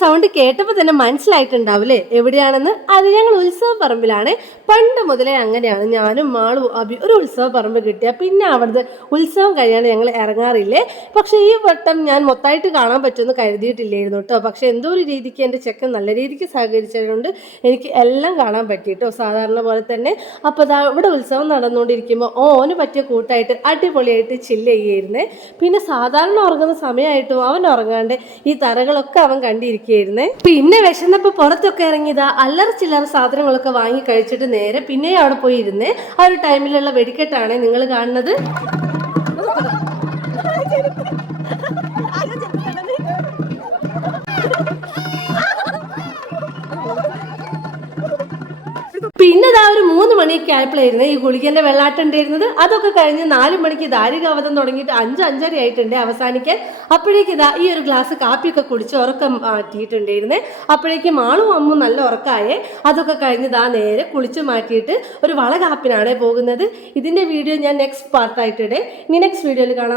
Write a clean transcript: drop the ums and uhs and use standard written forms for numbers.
Sound കേട്ടപ്പോൾ തന്നെ മനസ്സിലായിട്ടുണ്ടാവില്ലേ എവിടെയാണെന്ന്? അത് ഞങ്ങൾ ഉത്സവ പറമ്പിലാണ്. പണ്ട് മുതലേ അങ്ങനെയാണ്. ഞാനും മാളും അബി ഒരു ഉത്സവ പറമ്പ് കിട്ടിയ പിന്നെ അവിടുത്തെ ഉത്സവം കഴിയാണ്ട് ഞങ്ങൾ ഇറങ്ങാറില്ലേ. പക്ഷെ ഈ വട്ടം ഞാൻ മൊത്തമായിട്ട് കാണാൻ പറ്റുമെന്ന് കരുതിയിട്ടില്ലായിരുന്നു കേട്ടോ. പക്ഷെ എന്തോ ഒരു രീതിക്ക് എൻ്റെ ചെക്കൻ നല്ല രീതിക്ക് സഹകരിച്ചതുകൊണ്ട് എനിക്ക് എല്ലാം കാണാൻ പറ്റി കേട്ടോ, സാധാരണ പോലെ തന്നെ. അപ്പോൾ അതാ ഇവിടെ ഉത്സവം നടന്നുകൊണ്ടിരിക്കുമ്പോൾ ഓന് പറ്റിയ കൂട്ടായിട്ട് അടിപൊളിയായിട്ട് ചില്ല് ചെയ്യായിരുന്നേ. പിന്നെ സാധാരണ ഉറങ്ങുന്ന സമയമായിട്ടും അവൻ ഉറങ്ങാണ്ട് ഈ തറകളൊക്കെ അവൻ കണ്ടിരിക്കുകയായിരുന്നേ. പിന്നെ വിശന്നപ്പോൾ പുറത്തൊക്കെ ഇറങ്ങിയതാ അല്ലറ ചില്ലറ സാധനങ്ങളൊക്കെ വാങ്ങി കഴിച്ചിട്ട് നേരെ പിന്നെ അവിടെ പോയി ഇരുന്നേ. ആ ഒരു ടൈമിലുള്ള വെടിക്കെട്ടാണ് നിങ്ങൾ കാണുന്നത്. പിന്നെ ഇതാ ഒരു 3 മണിയൊക്കെ ആയപ്പോഴായിരുന്നു ഈ ഗുളികന്റെ വെള്ളാട്ടം ഉണ്ടായിരുന്നത്. അതൊക്കെ കഴിഞ്ഞ് 4 മണിക്ക് ദാരികാവതം തുടങ്ങിയിട്ട് 5:05 ആയിട്ടുണ്ട് അവസാനിക്കാൻ. അപ്പോഴേക്ക് ഇതാ ഈ ഒരു ഗ്ലാസ് കാപ്പിയൊക്കെ കുടിച്ച് ഉറക്കം മാറ്റിയിട്ടുണ്ടായിരുന്നേ. അപ്പോഴേക്കും മാളും അമ്മും നല്ല ഉറക്കമായേ. അതൊക്കെ കഴിഞ്ഞ് ഇതാ നേരെ കുളിച്ച് മാറ്റിയിട്ട് ഒരു വളകാപ്പിനാണ് പോകുന്നത്. ഇതിന്റെ വീഡിയോ ഞാൻ നെക്സ്റ്റ് പാർട്ടായിട്ടിടെ. ഇനി നെക്സ്റ്റ് വീഡിയോയിൽ കാണാം.